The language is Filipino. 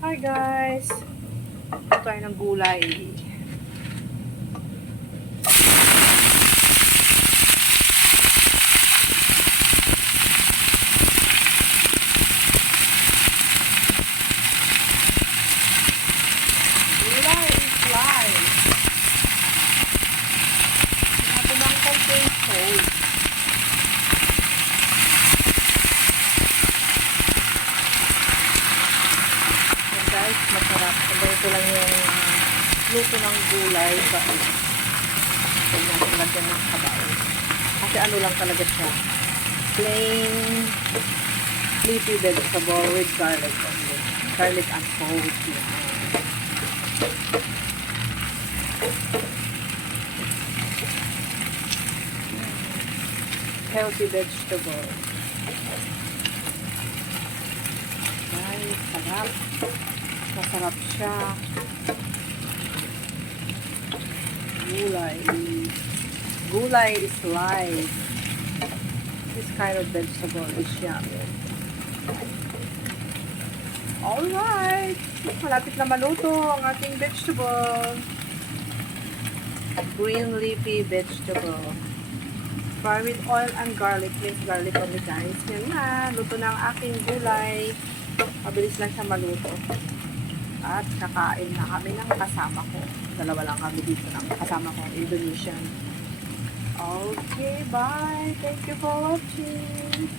Hi guys! Ito tayo ng gulay. Gulay is life. Natin ang konting salt. Guys, masarap. Ganito lang yung luto ng gulay sa huwag natin lagyan ng kabaw. Kasi ano lang talaga siya. Plain leafy vegetable with garlic only. Garlic and salt. Healthy vegetable. Ay, sarap. Masarap siya. Gulay. Gulay is life. This kind of vegetable is yummy. Alright. Malapit na maluto ang ating vegetable. Green leafy vegetable. Fry with oil and garlic. Please garlic only guys. Yan na. Luto na ang aking gulay. Mabilis lang siya maluto. At kakain na kami ng kasama ko. Dalawa lang kami dito ng kasama ko, Indonesian. Okay, bye. Thank you for watching.